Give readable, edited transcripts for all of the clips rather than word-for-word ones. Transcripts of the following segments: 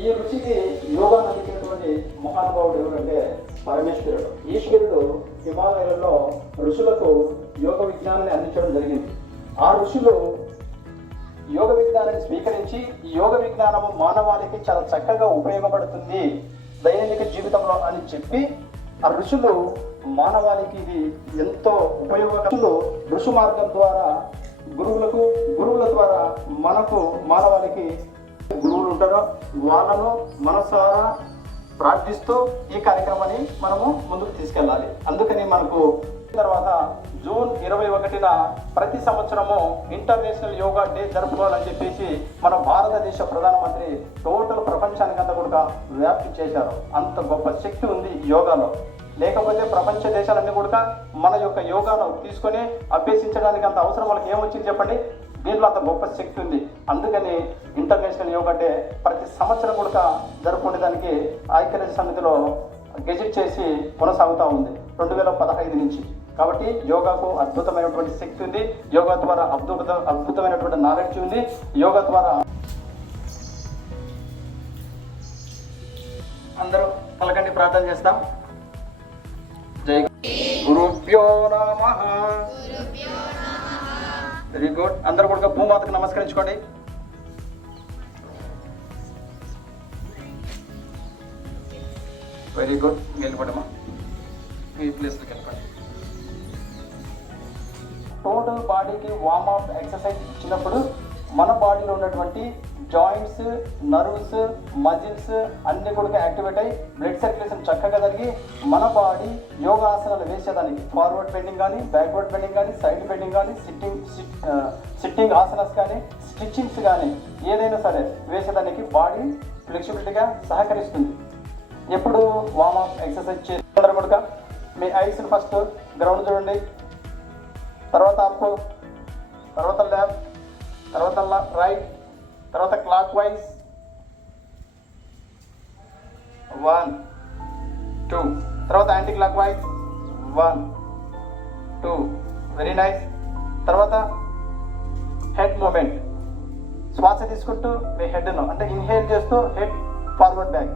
ఈ ఋషికి యోగా అందించినటువంటి మహానుభావుడు ఎవరంటే పరమేశ్వరుడు. ఈశ్వరుడు హిమాలయాలలో ఋషులకు యోగ విజ్ఞానాన్ని అందించడం జరిగింది. ఆ ఋషులు యోగ విజ్ఞానాన్ని స్వీకరించి ఈ యోగ విజ్ఞానము మానవాళికి చాలా చక్కగా ఉపయోగపడుతుంది దైనందిక జీవితంలో అని చెప్పి ఆ ఋషులు మానవాళికి ఇది ఎంతో ఉపయోగకరులు. ఋషు మార్గం ద్వారా గురువుల ద్వారా మనకు మానవాళికి గురువులు ఉంటారో వాళ్ళను మనసారా ప్రార్థిస్తూ ఈ కార్యక్రమాన్ని మనము ముందుకు తీసుకెళ్ళాలి. అందుకని మనకు తర్వాత జూన్ 21న ప్రతి సంవత్సరము ఇంటర్నేషనల్ యోగా డే జరుపుకోవాలని చెప్పేసి మన భారతదేశ ప్రధానమంత్రి టోటల్ ప్రపంచానికంతా కూడా వ్యాప్తి చేశారు. అంత గొప్ప శక్తి ఉంది యోగాలో. లేకపోతే ప్రపంచ దేశాలన్నీ కూడా మన యొక్క యోగాను తీసుకొని అభ్యసించడానికి అంత అవసరం వాళ్ళకి ఏమొచ్చింది చెప్పండి. దీంట్లో అంత గొప్ప శక్తి ఉంది. అందుకని ఇంటర్నేషనల్ యోగా డే ప్రతి సంవత్సరం కూడా జరుపుకునేదానికి ఐక్యరాజ్య సమితిలో గెజిట్ చేసి కొనసాగుతూ ఉంది 2015 నుంచి. కాబట్టి యోగాకు అద్భుతమైనటువంటి శక్తి ఉంది. యోగా ద్వారా అద్భుతమైనటువంటి నాలెడ్జ్ ఉంది. యోగా ద్వారా అందరూ పలకండి, ప్రార్థన చేస్తాం. జై గురుభ్యో నమః. Very good. అందరూ కూడా భూమాతకు నమస్కరించుకోండి. Very good. వెళ్ళిపోడమ్మా, మీ ప్లేస్కి వెళ్ళిపోండి. టోటల్ బాడీకి వార్మప్ ఎక్సర్సైజ్ ఇచ్చినప్పుడు మన బాడీలో ఉన్నటువంటి జాయింట్స్, నర్వ్స్, మజిల్స్ అన్ని కూడా యాక్టివేట్ అయ్యి బ్లడ్ సర్క్యులేషన్ చక్కగా జరిగి మన బాడీ యోగాసనాలు వేసేదానికి ఫార్వర్డ్ బెండింగ్ కానీ, బ్యాక్వర్డ్ బెండింగ్ కానీ, సైడ్ బెండింగ్ కానీ, సిట్టింగ్ ఆసనాస్ కానీ, స్టిచ్చింగ్స్ కానీ ఏదైనా సరే వేసేదానికి బాడీ ఫ్లెక్సిబిలిటీగా సహకరిస్తుంది. ఎప్పుడు వార్మప్ ఎక్సర్సైజ్ చేస్తారు కూడా మీ ఐస్ని ఫస్ట్ గ్రౌండ్ చూడండి, తర్వాత అప్, తర్వాత లెఫ్ట్, తర్వాత రైట్, తర్వాత క్లాక్ వైజ్ 1 2, తర్వాత anti clock wise 1 2. Very nice. తర్వాత హెడ్ మూమెంట్, శ్వాస తీసుకుంటూ మీ హెడ్ను అంటే ఇన్హేల్ చేస్తూ హెడ్ ఫార్వర్డ్ బ్యాక్,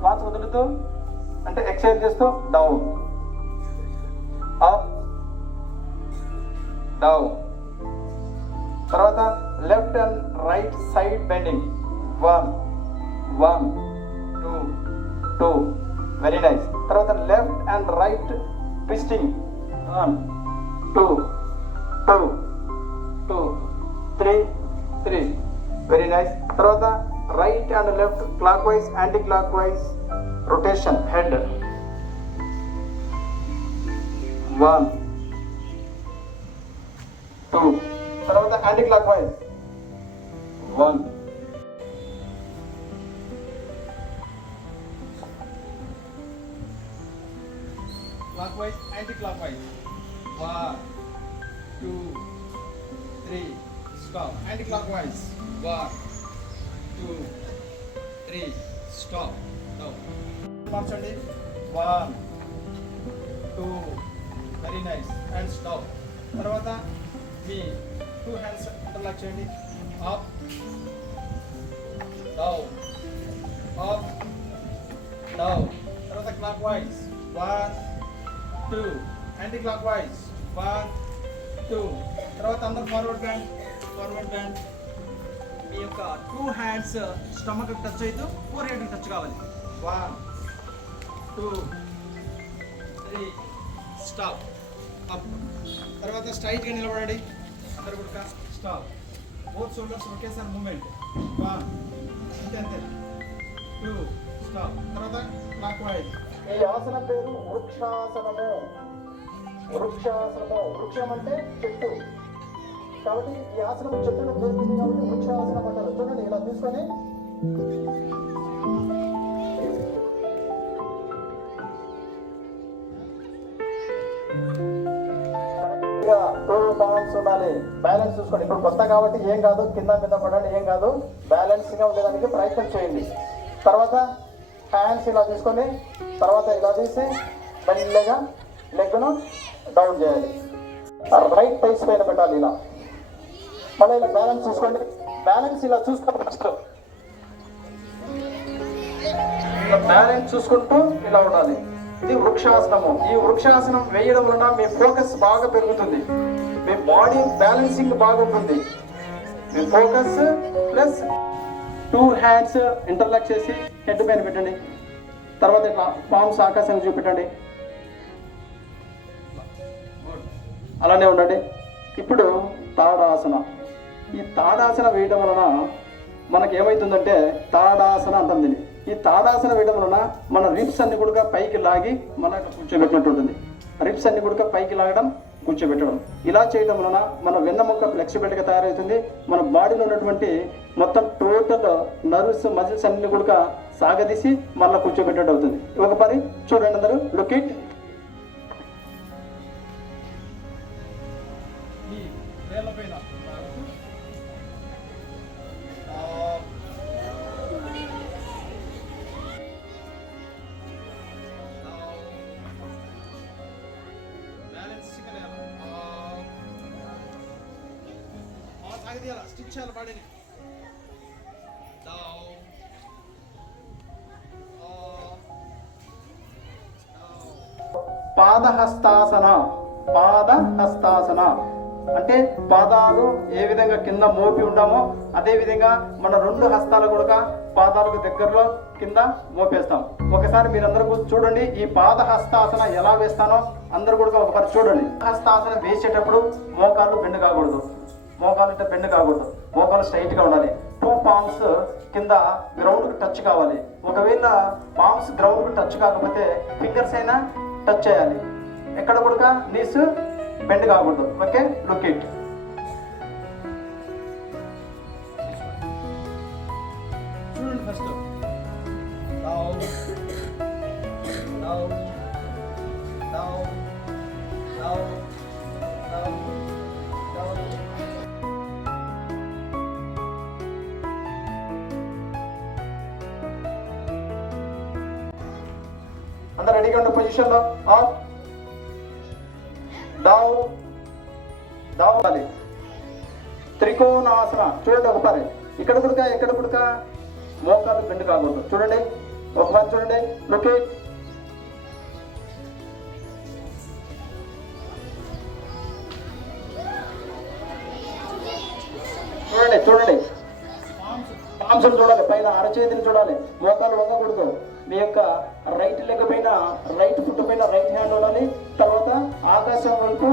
శ్వాస వదులుతూ అంటే ఎక్సైల్ చేస్తూ డౌన్, అప్, డౌన్. తర్వాత left and right side bending 1 1 2 2. Very nice. తర్వాత left and right twisting 1 2 2 2 3 3. Very nice. తర్వాత right and left clockwise, anticlockwise rotation head 1 2. తర్వాత anti clock wise 1. Clockwise, anti clock wise 1 2 3. Stop. Anti clock wise 1 2 3. Stop. మార్చండి 1 2. Very nice. And stop. తర్వాత మీ 2 hands interlock చేయండి. Up, down, up, down. తర్వాత clock wise 1 2. Anti clock wise 1 2. తర్వాత అందరు forward band. మీ యొక్క 2 hands stomach touch అవుతూ 4 head touch కావాలి. 1 2 3. స్టాప్. అప్. తర్వాత స్ట్రైట్గా నిలబడండి. అందరు కూడా స్టాప్. బోత్ షోల్డర్స్ ఒకేసారి మూమెంట్. 1 అంతే 2. స్టాప్. తర్వాత క్లాక్ వైజ్. ఈ ఆసనం పేరు వృక్షాసనము. వృక్షం అంటే చెట్టు కాబట్టి ఈ ఆసనం చెట్టును పేరుంది కాబట్టి వృక్షాసనం అంటారు. చూడండి ఇలా తీసుకొని ఉండాలి. బ్యాలెన్స్ చూసుకోండి. ఇప్పుడు కొత్త కాబట్టి ఏం కాదు, కింద మీద పడండి, ఏం కాదు. బ్యాలెన్స్గా ఉండడానికి ప్రయత్నం చేయండి. తర్వాత హ్యాండ్స్ ఇలా తీసుకొని తర్వాత ఇలా తీసి మెల్లగా లెగ్ను డౌన్ చేయాలి. రైట్ థైస్ పైన పెట్టాలి. ఇలా మళ్ళీ ఇలా బ్యాలెన్స్ చూసుకోండి. బ్యాలెన్స్ ఇలా చూసుకోండి. ఫస్ట్ బ్యాలెన్స్ చూసుకుంటూ ఇలా ఉండాలి. ఇది వృక్షాసనము. ఈ వృక్షాసనం వేయడం వలన మీ ఫోకస్ బాగా పెరుగుతుంది, మీ బాడీ బ్యాలెన్సింగ్ బాగుంటుంది. మీ ఫోకస్ ప్లస్ 2 హ్యాండ్స్ ఇంటర్లాక్ చేసి హెడ్ పైన పెట్టండి. తర్వాత ఇట్లా పామ్స్ ఆకాశాన్ని చూపెట్టండి, అలానే ఉండండి. ఇప్పుడు తాడాసన. ఈ తాడాసన వేయడం వలన మనకి ఏమవుతుందంటే తాడాసన అంటుంది. ఈ తాడాసన వేయడం వలన మన రిప్స్ అన్ని కూడా పైకి లాగి మన కూర్చోబెట్టినట్టు ఉంటుంది. రిప్స్ అన్ని కూడా పైకి లాగడం, కూర్చోబెట్టడం. ఇలా చేయడం వలన మన వెన్నెముక ఫ్లెక్సిబిలిటీగా తయారవుతుంది. మన బాడీలో ఉన్నటువంటి మొత్తం టోటల్ నర్వ్స్ మజిల్స్ అన్ని కూడా సాగదీసి మళ్ళీ కూర్చోబెట్టడం అవుతుంది. ఒక పరి చూడండి అందరూ, లుక్ ఇట్. స్టిక్ చేయాలి బాడీని. పాదహస్తాసన. పాదహస్తాసన అంటే పాదాలు ఏ విధంగా కింద మోపి ఉంటామో అదే విధంగా మన 2 హస్తాలు కూడా పాదాలకు దగ్గరలో కింద మోపేస్తాం. ఒకసారి మీరందరూ చూడండి ఈ పాదహస్తాసన ఎలా వేస్తానో అందరూ కూడా ఒకసారి చూడండి. హస్తాసన వేసేటప్పుడు మోకాళ్ళు బెండ్ కాకూడదు, మోకాలు అంటే బెండ్ కాకూడదు, మోకాలు స్ట్రైట్ గా ఉండాలి. 2 పామ్స్ కింద గ్రౌండ్ కు టచ్ కావాలి. ఒకవేళ పామ్స్ గ్రౌండ్ కు టచ్ కాకపోతే ఫింగర్స్ అయినా టచ్ చేయాలి. ఎక్కడ కూడా నీస్ బెండ్ కాకూడదు. Okay, look it. చూడండి ఫస్ట్ అందరు రెడీగా ఉన్న పొజిషన్ లో అప్ డౌన్ డౌన్. త్రికోణాసన చూడండి ఒకసారి. ఇక్కడ కూడా ఎక్కడ కూడా మోకాలు బెండ్ కాకూడదు. చూడండి ఒకసారి చూడండి, లుక్ ఇట్. చూడండి చూడండి, పామ్స్ చూడాలి, పైన అరచేతిని చూడాలి, మోకాలు వంగకూడదు. మీ యొక్క రైట్ లెగ్ పైన, రైట్ ఫుట్ పైన రైట్ హ్యాండ్ ఉండాలి. తర్వాత ఆకాశం వైపు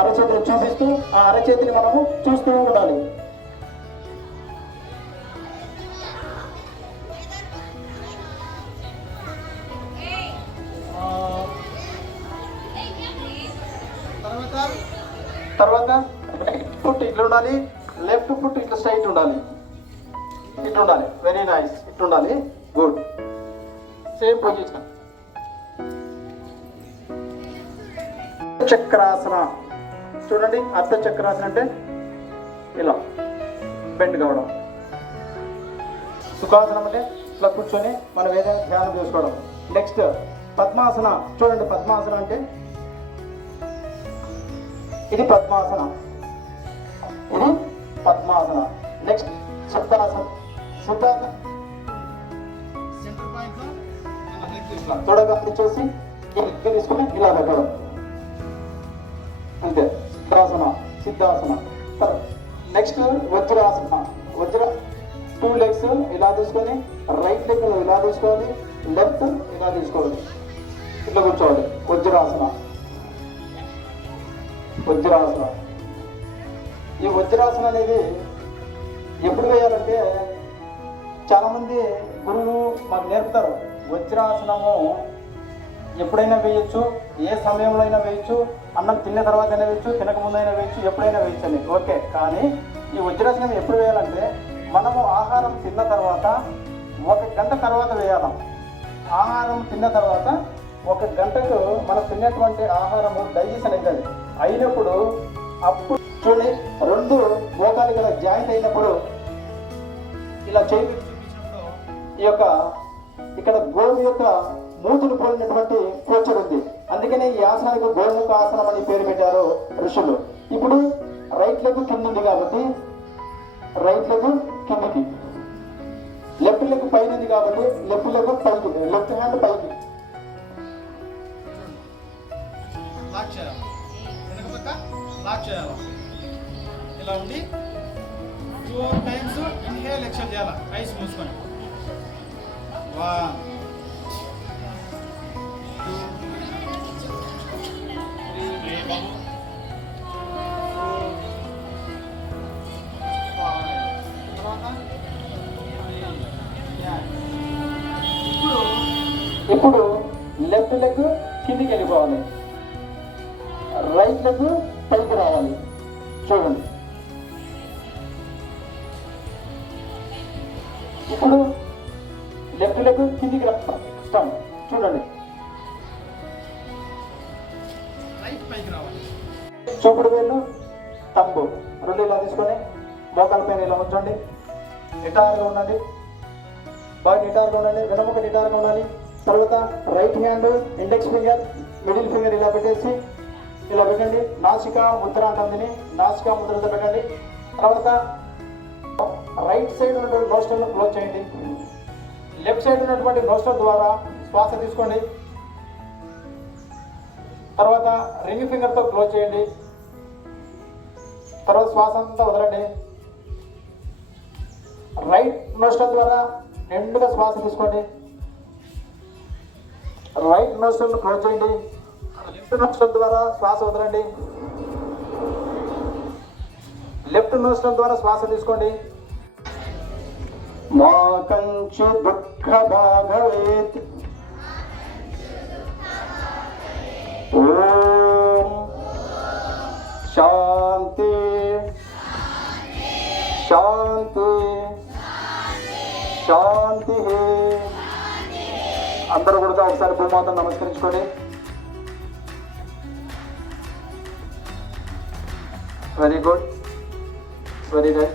అరచేతిని చూపిస్తూ ఆ అరచేతిని మనము చూస్తూ ఉండాలి. తర్వాత రైట్ ఫుట్ ఇట్లా ఉండాలి, లెఫ్ట్ ఫుట్ ఇట్లా స్ట్రైట్ ఉండాలి, ఇట్లా ఉండాలి. వెరీ నైస్, ఇట్లా ఉండాలి. గుడ్. Same position. చక్రాసన చూడండి. అర్ధ చక్రాసన అంటే ఇలా బెండ్ కావడం. సుఖాసనం అంటే ఇట్లా కూర్చొని మనం ఏదైనా ధ్యానం చేసుకోవడం. నెక్స్ట్ పద్మాసన చూడండి. పద్మాసన అంటే ఇది పద్మాసన, ఇది పద్మాసన. నెక్స్ట్ సిద్ధాసన. సిద్ధాసన తొడగా చూసి తీసుకుని ఇలా పెట్టడం అంతే. సిద్ధాసన, సిద్ధాసన. నెక్స్ట్ వజ్రాసన. వజ్ర 2 లెగ్స్ ఇలా తీసుకొని రైట్ లెగ్ ఇలా తీసుకోవాలి, లెఫ్ట్ ఇలా తీసుకోవాలి, ఇట్లా కూర్చోవాలి. వజ్రాసన. వజ్రాసన. ఈ వజ్రాసన అనేది ఎప్పుడు వేయాలంటే చాలా మంది గురువులు మాకు నేర్పుతారు. వజ్రాసనము ఎప్పుడైనా వేయచ్చు, ఏ సమయంలో అయినా వేయచ్చు, అన్నం తిన్న తర్వాత అయినా వేయచ్చు, తినక ముందైనా వేయచ్చు, ఎప్పుడైనా వేయచ్చు అని. ఓకే, కానీ ఈ వజ్రాసనం ఎప్పుడు వేయాలంటే మనము ఆహారం తిన్న తర్వాత 1 గంట తర్వాత వేయాలి. ఆహారం తిన్న తర్వాత 1 గంటకు మనం తిన్నటువంటి ఆహారము డైజెషన్ అవుతుంది. అయినప్పుడు అప్పుడు చూడండి 2 మోకాలు గల జాయింట్ అయినప్పుడు ఇలా చేయి ఈ యొక్క ఇక్కడ గోవు యొక్క మూతులు పోలినటువంటి పోచర్ ఉంది. అందుకనే ఈ ఆసనానికి గోముఖ ఆసనం అని పేరు పెట్టారు ఋషులు. ఇప్పుడు రైట్ లెగ్ కింద ఉంది కాబట్టి రైట్ లెగ్ కిందకి, లెఫ్ట్ లెగ్ పైన ఉంది కాబట్టి లెఫ్ట్ లెగ్ పైకి, లెఫ్ట్ హ్యాండ్ పైకి. లాక్ చేయాలి, వెనక పక్క లాక్ చేయాలి. ఇలా ఉండి 4 times ఇన్హేల్ ఎక్సెల్ చేయాలి, ఐస్ మూసుకొని. 1 2 3 4 ఇప్పుడు లెఫ్ట్ లెగ్ కిందికి వెళ్ళిపోవాలి, రైట్ లెగ్ పైకి రావాలి. చూడండి. ఇప్పుడు లెఫ్ట్ లెగ్ కిందికి రాస్తాం. చూడండి. రైట్ పైకి రావాలి. చూపుడు వేళ్ళు తంబు రెండు ఇలా తీసుకొని మోకాల పైన ఇలా ఉంచండి. నిటారుగా ఉండండి, బాగా నిటారుగా ఉండండి, వెనముక నిటారుగా ఉండాలి. తర్వాత right hand index finger middle finger ఇలా పెట్టేసి ఇలా పెట్టండి. నాసికా ముద్ర అంటుంది, నాసికా ముద్రతో పెట్టండి. తర్వాత రైట్ సైడ్ ఉన్నటువంటి నోస్టల్ క్లోజ్ చేయండి. లెఫ్ట్ సైడ్ ఉన్నటువంటి నోస్టల్ ద్వారా శ్వాస తీసుకోండి. తర్వాత రింగ్ ఫింగర్తో క్లోజ్ చేయండి. తర్వాత శ్వాస అంతా వదలండి. రైట్ నోస్టల్ ద్వారా నిండుగా శ్వాస తీసుకోండి. రైట్ నోస్టల్ క్లోజ్ చేయండి. లెఫ్ట్ నోస్టల్ ద్వారా శ్వాస వదలండి. లెఫ్ట్ నోస్టల్ ద్వారా శ్వాస తీసుకోండి. మా కంచు దుఃఖ భాగవేత్ ఓం శాంతి శాంతి శాంతి. అందరూ కూడా ఒకసారి భూమాతను నమస్కరించుకోండి. Very good, very good.